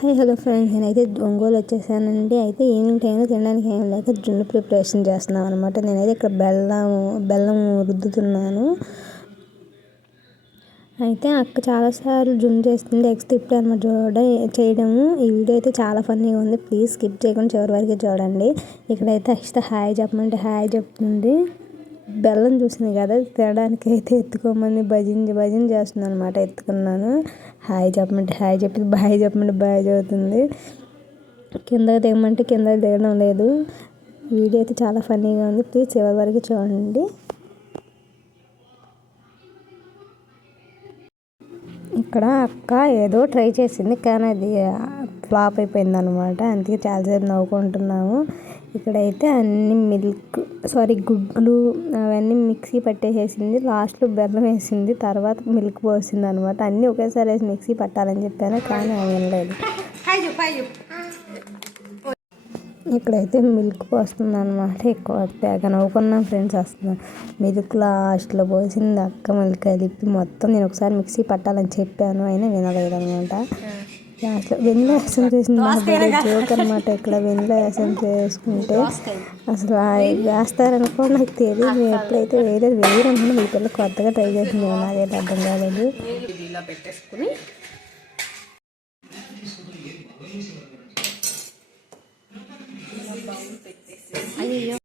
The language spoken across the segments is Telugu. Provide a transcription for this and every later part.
హాయ్ హలో ఫ్రెండ్స్, నేనైతే ఒంగోలు వచ్చేసానండి. అయితే ఈవినింగ్ టైంలో తినడానికి ఏం లేక జున్ను ప్రిపరేషన్ చేస్తున్నాను అనమాట. నేనైతే ఇక్కడ బెల్లం రుద్దుతున్నాను. అయితే అక్క చాలాసార్లు జున్ను చేస్తుంది. నెక్స్ట్ ఇప్పుడు అనమాట చేయడము. ఈ వీడియో అయితే చాలా ఫన్నీగా ఉంది. ప్లీజ్ స్కిప్ చేయకుండా చివరి వరకు చూడండి. ఇక్కడైతే అక్షిత హాయ్ చెప్పమంటే హాయ్ చెప్తుంది. బెల్లం చూసింది కదా, తినడానికి అయితే ఎత్తుకోమని భజన చేస్తుంది అనమాట. ఎత్తుకున్నాను. హాయ్ చెప్పమంటే హాయ్ చెప్పింది, బాయ్ చెప్పమంటే బాయ్ చదువుతుంది. కిందకి దిగమంటే కిందకి దిగడం లేదు. వీడియో అయితే చాలా ఫన్నీగా ఉంది. ప్లీజ్ చివరి వరకు చూడండి. ఇక్కడ అక్క ఏదో ట్రై చేసింది, కానీ అది ఫ్లాప్ అయిపోయింది అనమాట. అందుకే చాలాసేపు నవ్వుకుంటున్నాము. ఇక్కడైతే అన్ని గుడ్లు అవన్నీ మిక్సీ పట్టేసేసింది. లాస్ట్లో బెల్లం వేసింది, తర్వాత మిల్క్ పోసింది అనమాట. అన్నీ ఒకేసారి వేసి మిక్సీ పట్టాలని చెప్పాను, కానీ అవి వినలేదు. ఇక్కడైతే మిల్క్ పోస్తుంది అనమాట. ఎక్కువ తెగ నవ్వుకున్నాం ఫ్రెండ్స్. వస్తున్నాం మిల్క్ లాస్ట్లో పోసింది అక్క. మిల్క్ కలిపి మొత్తం నేను ఒకసారి మిక్సీ పట్టాలని చెప్పాను, అయినా వినలేదు అనమాట. లాస్ట్లో వెనిలా ఎసెన్స్ చేసింది. జోక్ అనమాట. ఇక్కడ వెనిలా ఎసెన్స్ చేసుకుంటే అసలు వేస్తారనుకో నాకు తెలియదు. నేను ఎప్పుడైతే వేయరు అనుకున్నా, ఈ పిల్ల కొత్తగా ట్రై చేసింది. నాకైతే అర్థం కాలేదు. అయ్యో,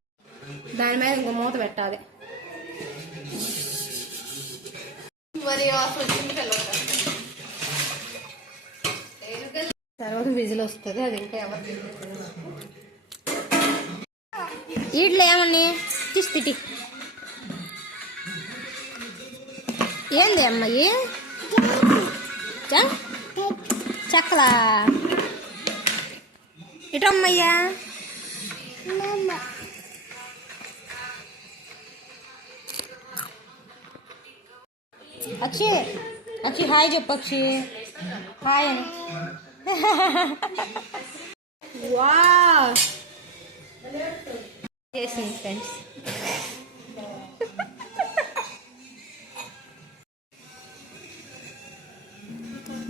దాని మీద ఇంకో మూత పెట్టాలి. మరి తర్వాత విజిల్ వస్తుంది. అది ఇంకా ఎవరు వీటిలో ఏమని తీసి ఏంది అమ్మాయి చెక్కలా ఇటమ్మయ్యా. అక్షి హాయ్ చెప్పు. అక్షి హాయ్ అని. వా చేసింది ఫ్రెండ్స్.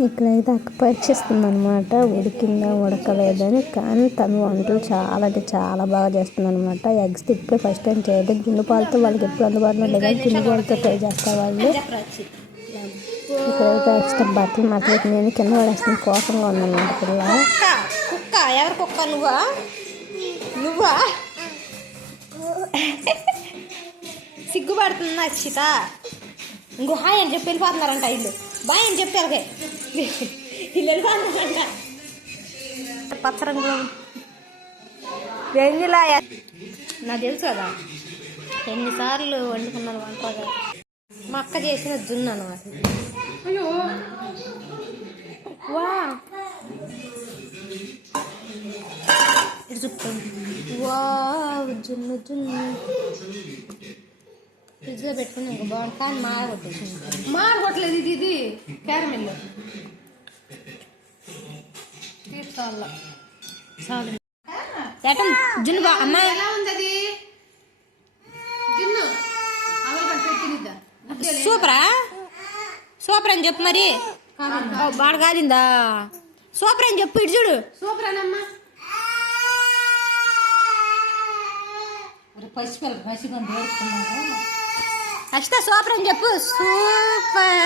ఇక్కడైతే అక్క పరీక్షిస్తుంది అనమాట, ఉడికిందా ఉడకలేదని. కానీ తను వంటలు చాలా అంటే చాలా బాగా చేస్తుంది అనమాట. ఎగ్స్ ఇప్పుడే ఫస్ట్ టైం చేయలేదు. జున్ను పాలతో వాళ్ళకి ఎప్పుడు అందుబాటులో లేదు, కానీ జున్ను పాలతో ట్రై చేస్తారు వాళ్ళు. ఇక్కడైతే ఎక్స్ట్రా బట్టలు మట్టలు నేను కింద పడేస్తుంది. కోపంగా ఉందన్నమాట పిల్ల. కుక్క ఎవరు కుక్క? నువ్వా సిగ్గుపడుతున్నా అక్షిత. ఇంకో హాయ్ అని చెప్పి వెళ్ళిపోతున్నారంట ఇల్లు. బాయ్ అని చెప్పి అలాగే ఇల్లు వెళ్ళిపోతున్నారంట. పచ్చరంగులో వెంజిలా నాకు తెలుసు కదా, ఎన్నిసార్లు వండుకున్నాను వంటగా. మా అక్క చేసిన జున్ను అనమాట. వా ఇటు చూపుతుంది. వా జున్ను ఫ్రిడ్జ్లో పెట్టుకుని ఇంకా బాగుంటుంది, కానీ మారగొట్టలేదు. ఇది క్యారమెల్ జున్ను బా అమ్మాయి ఎలా ఉంది? అది జున్ను సూపర్ అని చెప్పు. మరి బాగా కాదిందా? సూపర్ అని చెప్పు. ఇటు చూడు. సూపర్ అనమ్మా. అష్ట సూపర్ అని చెప్పు. సూపర్.